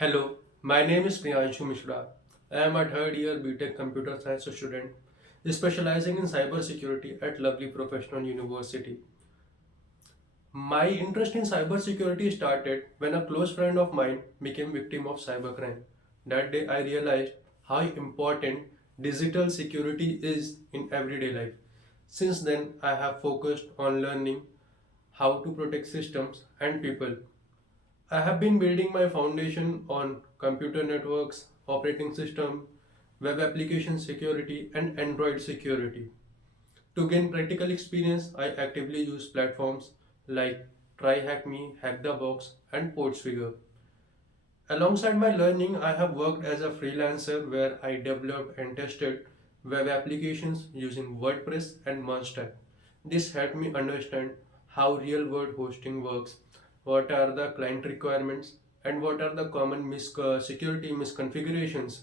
Hello, my name is Priyanshu Mishra. I am a third year BTech Computer Science student specializing in cybersecurity at Lovely Professional University. My interest in cybersecurity started when a close friend of mine became victim of cybercrime. That day I realized how important digital security is in everyday life. Since then, I have focused on learning how to protect systems and people. I have been building my foundation on computer networks, operating system, web application security, and Android security. To gain practical experience, I actively use platforms like TryHackMe, HackTheBox, and Portsfigure. Alongside my learning, I have worked as a freelancer where I developed and tested web applications using WordPress and Monster. This helped me understand how real world hosting works, what are the client requirements, and what are the common security misconfigurations.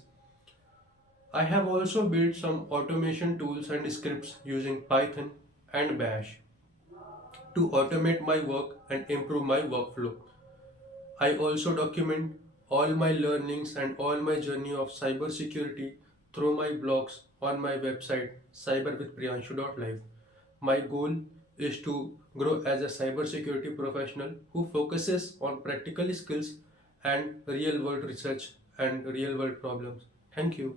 I have also built some automation tools and scripts using Python and Bash to automate my work and improve my workflow. I also document all my learnings and all my journey of cybersecurity through my blogs on my website cyberwithpriyanshu.live. My goal is to grow as a cybersecurity professional who focuses on practical skills and real world research and real world problems. Thank you.